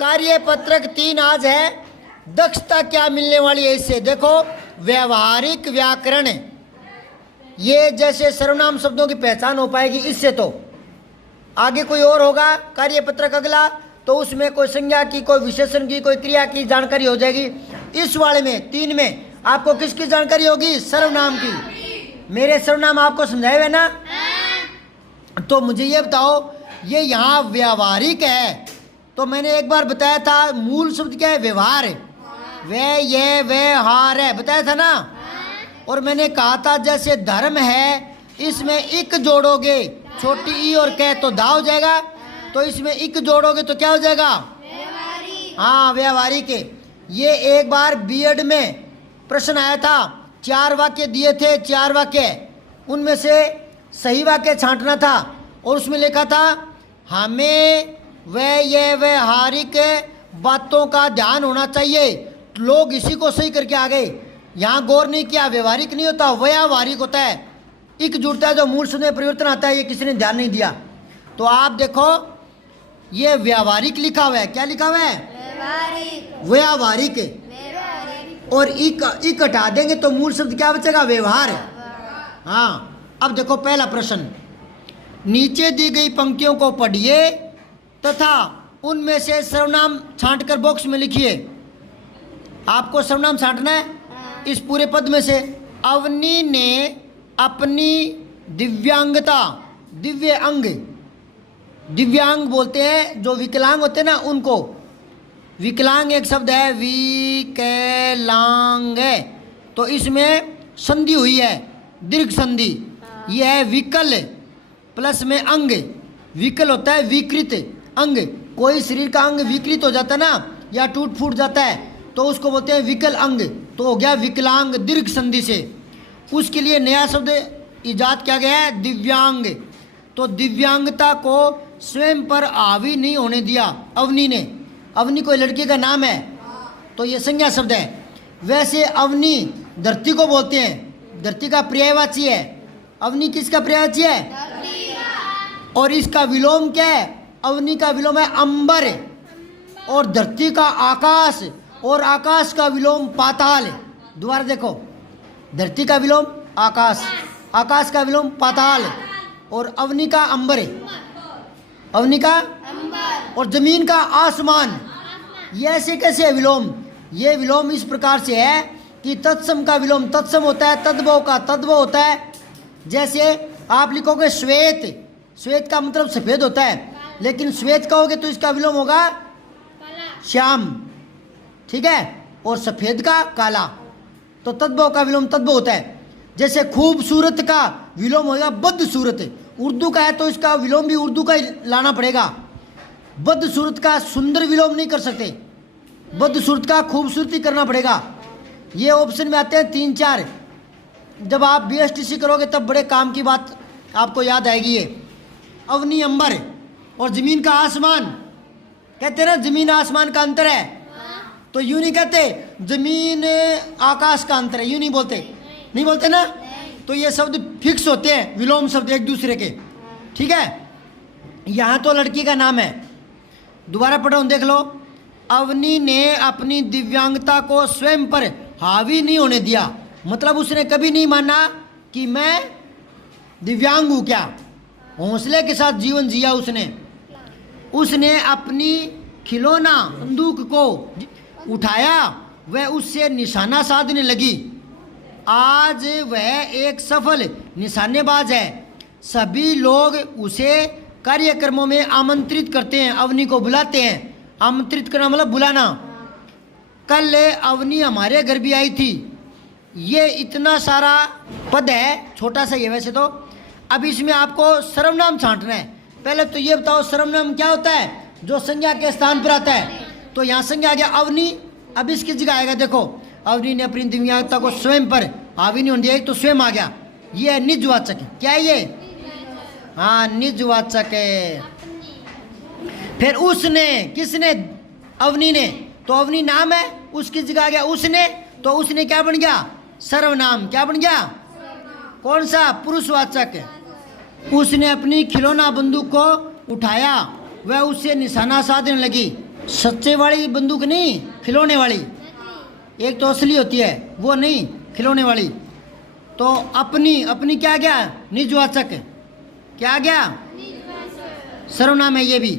कार्य पत्रक 3 आज है। दक्षता क्या मिलने वाली है इससे? देखो, व्यवहारिक व्याकरण, ये जैसे सर्वनाम शब्दों की पहचान हो पाएगी इससे। तो आगे कोई और होगा कार्य पत्रक अगला, तो उसमें कोई संज्ञा की, कोई विशेषण की, कोई क्रिया की जानकारी हो जाएगी। इस वाले में 3 में आपको किसकी जानकारी होगी? सर्वनाम की। मेरे सर्वनाम आपको समझाए हुए ना? तो मुझे ये बताओ, ये यहाँ व्यावहारिक है, तो मैंने एक बार बताया था मूल शब्द क्या है? व्यवहार है। वे ये व्यवहार है, बताया था ना। और मैंने कहा था जैसे धर्म है, इसमें इक जोड़ोगे, छोटी ई और कै तो दा हो जाएगा, तो इसमें इक जोड़ोगे तो क्या हो जाएगा? हाँ, व्यवहारिक है। ये एक बार बीएड में प्रश्न आया था, 4 वाक्य दिए थे, 4 वाक्य, उनमें से सही वाक्य छांटना था। और उसमें लिखा था हमें ये व्यवहारिक बातों का ध्यान होना चाहिए। लोग इसी को सही करके आ गए। यहाँ गौर नहीं किया, व्यवहारिक नहीं होता, व्यावहारिक होता है। इक जुड़ता है जो मूल शब्द में परिवर्तन आता है, ये किसी ने ध्यान नहीं दिया। तो आप देखो, ये व्यावहारिक लिखा हुआ है। क्या लिखा हुआ है? व्यावहारिक। और इक हटा देंगे तो मूल शब्द क्या बचेगा? व्यवहार। हाँ, अब देखो पहला प्रश्न, नीचे दी गई पंक्तियों को पढ़िए तथा उनमें से सर्वनाम छांटकर बॉक्स में लिखिए। आपको सर्वनाम छांटना है इस पूरे पद में से। अवनी ने अपनी दिव्यांगता, दिव्य अंग, दिव्यांग बोलते हैं जो विकलांग होते हैं ना उनको। विकलांग एक शब्द है, विकलांग है, तो इसमें संधि हुई है, दीर्घ संधि। यह है विकल प्लस में अंग। विकल होता है विकृत अंग। कोई शरीर का अंग विकृत हो जाता है ना, या टूट फूट जाता है, तो उसको बोलते हैं विकल अंग। तो हो गया विकलांग दीर्घ संधि से। उसके लिए नया शब्द इजाद किया गया है, दिव्यांग। तो दिव्यांगता को स्वयं पर हावी नहीं होने दिया अवनी ने। अवनी कोई लड़की का नाम है, तो ये संज्ञा शब्द है। वैसे अवनी धरती को बोलते हैं, धरती का पर्यायवाची है। अवनी किसका पर्यायवाची है? और इसका विलोम क्या है? अवनी का विलोम है अंबर, और धरती का आकाश, और आकाश का विलोम पाताल। दोबारा देखो, धरती का विलोम आकाश, आकाश का विलोम पाताल, और अवनी का अंबर, अवनी का अंबर, और जमीन का आसमान। ये ऐसे कैसे है विलोम? ये विलोम इस प्रकार से है कि तत्सम का विलोम तत्सम होता है, तद्भव का तद्भव होता है। जैसे आप लिखोगे श्वेत, श्वेत का मतलब सफ़ेद होता है, लेकिन श्वेत कहोगे तो इसका विलोम होगा श्याम, ठीक है, और सफ़ेद का काला। तो तद्भव का विलोम तद्भव होता है। जैसे खूबसूरत का विलोम होगा बदसूरत। उर्दू का है तो इसका विलोम भी उर्दू का ही लाना पड़ेगा। बदसूरत का सुंदर विलोम नहीं कर सकते, बदसूरत का खूबसूरती करना पड़ेगा। ये ऑप्शन में आते हैं 3-4। जब आप बीएसटीसी करोगे तब बड़े काम की बात आपको याद आएगी। ये अवनी अंबर और ज़मीन का आसमान, कहते हैं ना ज़मीन आसमान का अंतर है, तो यूँ नहीं कहते ज़मीन आकाश का अंतर है, यूँ नहीं बोलते, नहीं बोलते ना। तो ये शब्द फिक्स होते हैं, विलोम शब्द एक दूसरे के, ठीक है। यहाँ तो लड़की का नाम है, दोबारा पढ़ रहा हूँ, देख लो। अवनी ने अपनी दिव्यांगता को स्वयं पर हावी नहीं होने दिया, मतलब उसने कभी नहीं माना कि मैं दिव्यांग हूँ। क्या हौसले के साथ जीवन जिया उसने अपनी खिलौना बंदूक को उठाया, वह उससे निशाना साधने लगी। आज वह एक सफल निशानेबाज है। सभी लोग उसे कार्यक्रमों में आमंत्रित करते हैं, अवनी को बुलाते हैं। आमंत्रित करना मतलब बुलाना। कल अवनी हमारे घर भी आई थी। ये इतना सारा पद है, छोटा सा ही है वैसे तो। अब इसमें आपको सर्वनाम छांटना है। पहले तो ये बताओ सर्वनाम क्या होता है? जो संज्ञा के स्थान पर आता है। तो यहाँ संज्ञा आ गया अवनी, अब इसकी जगह आएगा, देखो अवनी ने अपनी दिव्यांगता को स्वयं पर हावी नहीं होने दिया, तो स्वयं आ गया। ये है निजवाचक। क्या है ये? हाँ, निजवाचक है। फिर उसने, किसने? अवनी ने। तो अवनी नाम है, उसकी जगह आ गया उसने, तो उसने क्या बन गया? सर्वनाम। क्या बन गया? कौन सा? पुरुषवाचक। उसने अपनी खिलौना बंदूक को उठाया, वह उससे निशाना साधने लगी। सच्चे वाली बंदूक नहीं, खिलौने वाली। एक तो असली होती है, वो नहीं, खिलौने वाली। तो अपनी, अपनी क्या गया, निजवाचक। क्या गया, सर्वनाम है ये भी।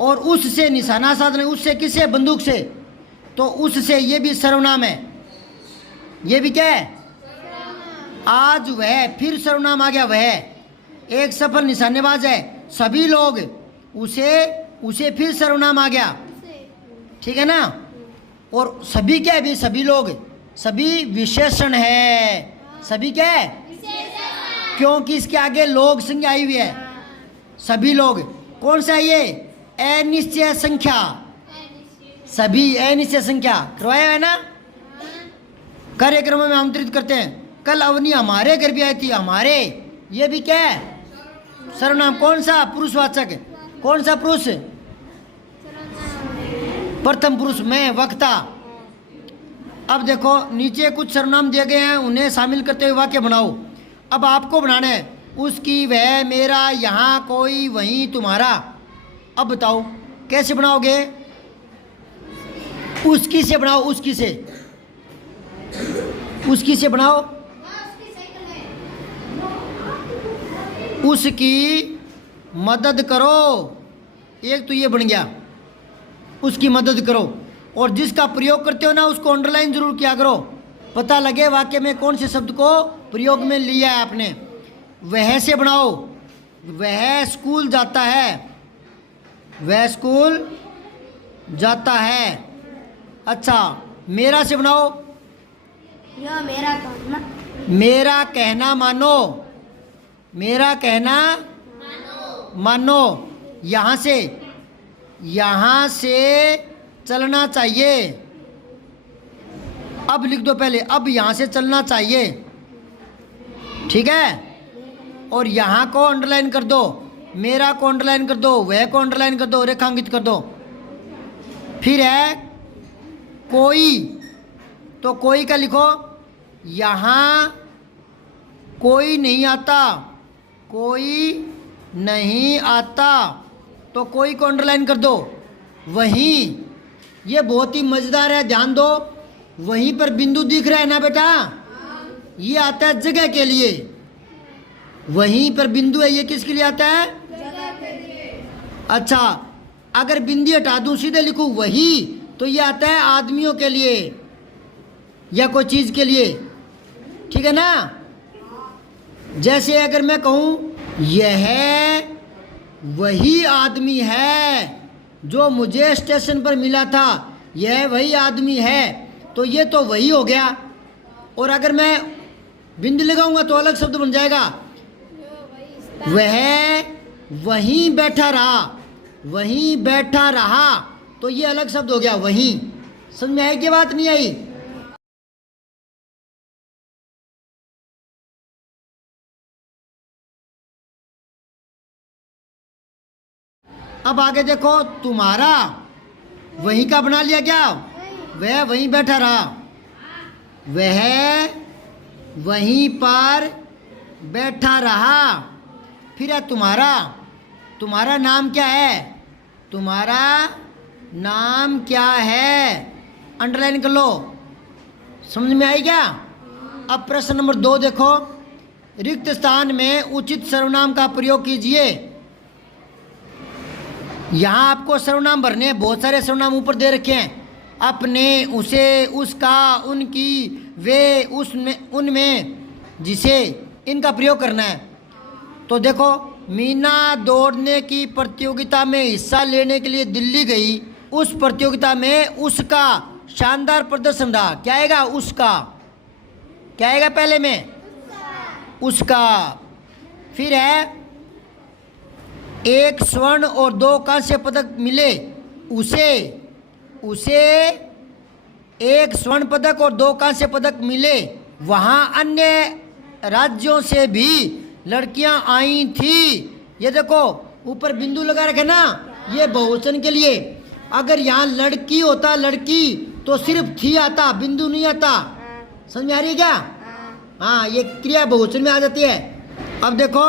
और उससे निशाना साधन, उससे किसे, बंदूक से, तो उससे ये भी सर्वनाम है। ये भी क्या है, आज वह, फिर सर्वनाम आ गया वह, एक सफल निशानेबाज है। सभी लोग, उसे फिर सर्वनाम आ गया, ठीक है ना। और सभी क्या है भी, सभी लोग, सभी विशेषण है। सभी क्या है, क्योंकि इसके आगे लोग संज्ञा आई हुई है। सभी लोग कौन सा, ये अनिश्चय संख्या, सभी अनिश्चय संख्या करवाया है ना, कार्यक्रम में आमंत्रित करते हैं। कल अवनी हमारे घर भी आई थी, हमारे, ये भी क्या है, सर्वनाम। कौन सा, पुरुषवाचक। कौन सा पुरुष, प्रथम पुरुष, मैं, वक्ता। अब देखो नीचे कुछ सर्वनाम दिए गए हैं, उन्हें शामिल करते हुए वाक्य बनाओ। अब आपको बनाना है, उसकी, वह, मेरा, यहाँ, कोई, वहीं, तुम्हारा। अब बताओ कैसे बनाओगे। उसकी से बनाओ, उसकी से, उसकी से बनाओ। उसकी मदद करो, एक तो ये बन गया, उसकी मदद करो। और जिसका प्रयोग करते हो ना, उसको अंडरलाइन जरूर किया करो, पता लगे वाक्य में कौन से शब्द को प्रयोग में लिया है आपने। वह से बनाओ, वह स्कूल जाता है, वह स्कूल जाता है। अच्छा, मेरा से बनाओ, यह मेरा कहना, मेरा कहना मानो, मेरा कहना मानो। यहाँ से, यहाँ से चलना चाहिए। अब लिख दो पहले, अब यहाँ से चलना चाहिए, ठीक है। और यहाँ को अंडरलाइन कर दो, मेरा को अंडरलाइन कर दो, वह को अंडरलाइन कर दो, रेखांकित कर दो। फिर है कोई, तो कोई का लिखो, यहाँ कोई नहीं आता, कोई नहीं आता, तो कोई को अंडरलाइन कर दो। वहीं, ये बहुत ही मज़ेदार है, ध्यान दो। वहीं पर बिंदु दिख रहा है ना बेटा, ये आता है जगह के लिए। वहीं पर बिंदु है, ये किसके लिए आता है, जगह के लिए। अच्छा, अगर बिंदु हटा दूं, सीधे लिखूं वही, तो ये आता है आदमियों के लिए या कोई चीज़ के लिए, ठीक है ना। जैसे अगर मैं कहूँ यह वही आदमी है जो मुझे स्टेशन पर मिला था, यह वही आदमी है, तो ये तो वही हो गया। और अगर मैं बिंदु लगाऊंगा तो अलग शब्द बन जाएगा, वह वहीं बैठा रहा, वहीं बैठा रहा, तो ये अलग शब्द हो गया वहीं। समझ में आई कि बात नहीं आई। अब आगे देखो, तुम्हारा वहीं का बना लिया क्या, वह वहीं बैठा रहा, वह वहीं पर बैठा रहा। फिर है तुम्हारा, तुम्हारा नाम क्या है, तुम्हारा नाम क्या है, अंडरलाइन कर लो। समझ में आई क्या। अब प्रश्न नंबर 2 देखो, रिक्त स्थान में उचित सर्वनाम का प्रयोग कीजिए। यहाँ आपको सर्वनाम भरने हैं, बहुत सारे सर्वनाम ऊपर दे रखे हैं, अपने, उसे, उसका, उनकी, वे, उसमें, उनमें, जिसे, इनका प्रयोग करना है। तो देखो, मीना दौड़ने की प्रतियोगिता में हिस्सा लेने के लिए दिल्ली गई, उस प्रतियोगिता में उसका शानदार प्रदर्शन रहा। क्या आएगा, उसका, क्या आएगा पहले में, उसका। फिर है एक स्वर्ण और 2 कांस्य पदक मिले, उसे, उसे एक स्वर्ण पदक और 2 कांस्य पदक मिले, वहाँ अन्य राज्यों से भी लड़कियां आई थी। ये देखो ऊपर बिंदु लगा रखे ना, ये बहुवचन के लिए। अगर यहाँ लड़की होता, लड़की, तो सिर्फ थी आता, बिंदु नहीं आता। समझ में आ रही है क्या। हाँ, ये क्रिया बहुवचन में आ जाती है। अब देखो,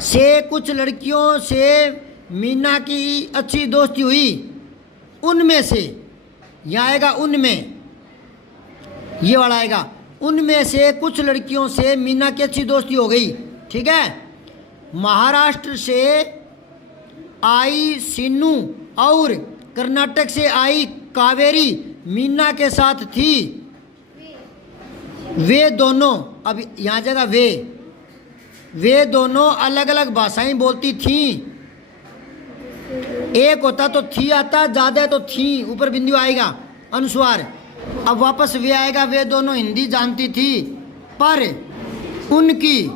से कुछ लड़कियों से मीना की अच्छी दोस्ती हुई उनमें से, यहाँ आएगा उनमें, ये वाला आएगा, उनमें से कुछ लड़कियों से मीना की अच्छी दोस्ती हो गई। ठीक है। महाराष्ट्र से आई सीनू और कर्नाटक से आई कावेरी मीना के साथ थी। वे दोनों, अब यहाँ जगह वे दोनों अलग अलग भाषाएं बोलती थीं। एक होता तो थी आता, ज़्यादा तो थी, ऊपर बिंदु आएगा अनुस्वार। अब वापस वे आएगा, वे दोनों हिंदी जानती थी पर उनकी,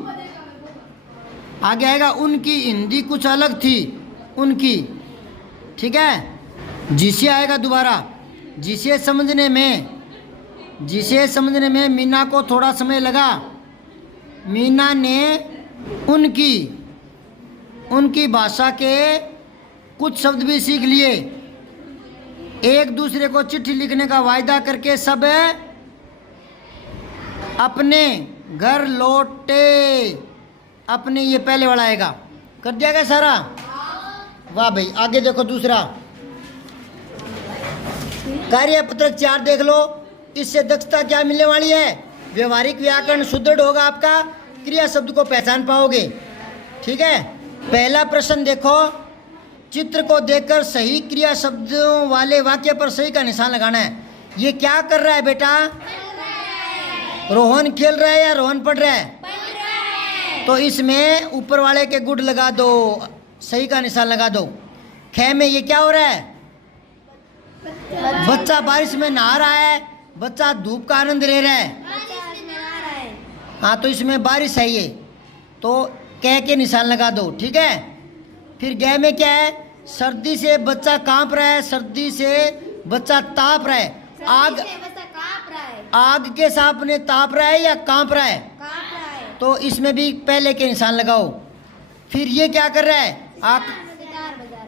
आगे आएगा उनकी हिंदी कुछ अलग थी उनकी। ठीक है। जिसे आएगा दोबारा, जिसे समझने में मीना को थोड़ा समय लगा। मीना ने उनकी भाषा के कुछ शब्द भी सीख लिए। एक दूसरे को चिट्ठी लिखने का वायदा करके सब अपने घर लौटे। अपने, ये पहले वाला आएगा, कर दिया गया सारा। वाह भाई। आगे देखो दूसरा कार्यपत्रक 4 देख लो। इससे दक्षता क्या मिलने वाली है? व्यवहारिक व्याकरण सुदृढ़ होगा आपका, क्रिया शब्द को पहचान पाओगे। ठीक है। पहला प्रश्न देखो, चित्र को देखकर सही क्रिया शब्दों वाले वाक्य पर सही का निशान लगाना है। ये क्या कर रहा है बेटा? रोहन खेल रहा है या रोहन पढ़ रहा है? तो इसमें ऊपर वाले के गुड लगा दो, सही का निशान लगा दो। ख में ये क्या हो रहा है? बच्चा बारिश में नहा रहा है, बच्चा धूप का आनंद ले रहा है। हाँ, तो इसमें बारिश है ये, तो कह के निशान लगा दो। ठीक है। फिर ग में क्या है? सर्दी से बच्चा कांप रहा है, सर्दी से बच्चा ताप रहा है। आग के सामने ताप रहा है या कांप रहा है? तो इसमें भी पहले के निशान लगाओ। फिर ये क्या कर रहा है?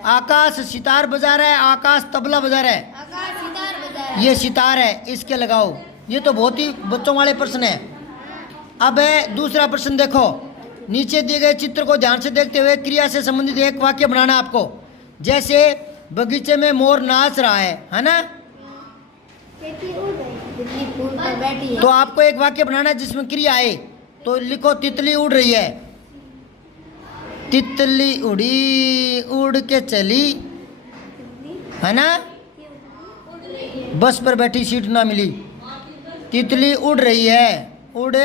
आकाश सितार बजा रहा है, आकाश तबला बजा रहा है, ये सितार है, इसके लगाओ। ये तो बहुत ही बच्चों वाले प्रश्न है। अब है दूसरा प्रश्न देखो। नीचे दिए गए चित्र को ध्यान से देखते हुए क्रिया से संबंधित एक वाक्य बनाना आपको। जैसे बगीचे में मोर नाच रहा है ना? तो आपको एक वाक्य बनाना है जिसमें क्रिया आए। तो लिखो तितली उड़ रही है, तितली उड़ी उड़ के चली, है ना? बस पर बैठी सीट ना मिली। तितली उड़ रही है, उड़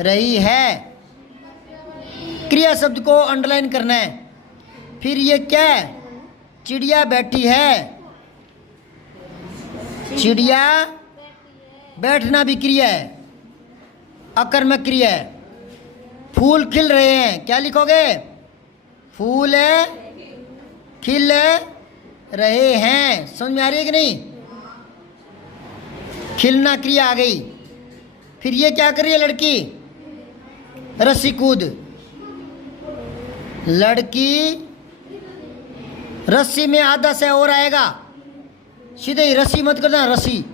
रही है। क्रिया शब्द को अंडरलाइन करना है। फिर ये क्या है? चिड़िया बैठी है, चिड़िया बैठना भी क्रिया है, अकर्मक क्रिया है। फूल खिल रहे हैं, क्या लिखोगे? फूल खिल रहे हैं। समझ में आ रही है कि नहीं? खिलना क्रिया आ गई। फिर ये क्या कर रही है लड़की? रस्सी कूद। लड़की, रस्सी में आधा से और आएगा, सीधे ही रस्सी मत करना, रस्सी।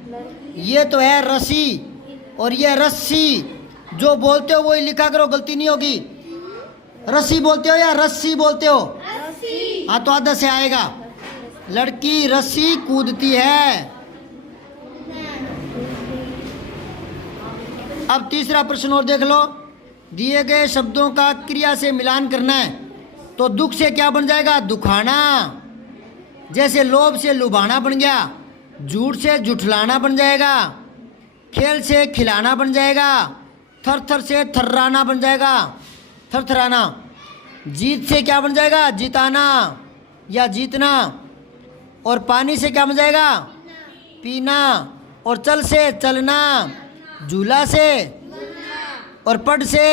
ये तो है रस्सी और ये रस्सी। जो बोलते हो वही लिखा करो, गलती नहीं होगी। रस्सी बोलते हो या रस्सी बोलते हो? हाँ, तो आधा से आएगा। लड़की रस्सी कूदती है। अब तीसरा प्रश्न और देख लो। दिए गए शब्दों का क्रिया से मिलान करना है। तो दुख से क्या बन जाएगा? दुखाना। जैसे लोभ से लुभाना बन गया, झूठ से झुठलाना बन जाएगा, खेल से खिलाना बन जाएगा, थर थर से थर्राना बन जाएगा, थरथराना। जीत से क्या बन जाएगा? जिताना या जीतना। और पानी से क्या बन जाएगा? पीना। और चल से चलना, झूला से और पढ़ से।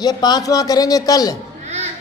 ये 5वां करेंगे कल।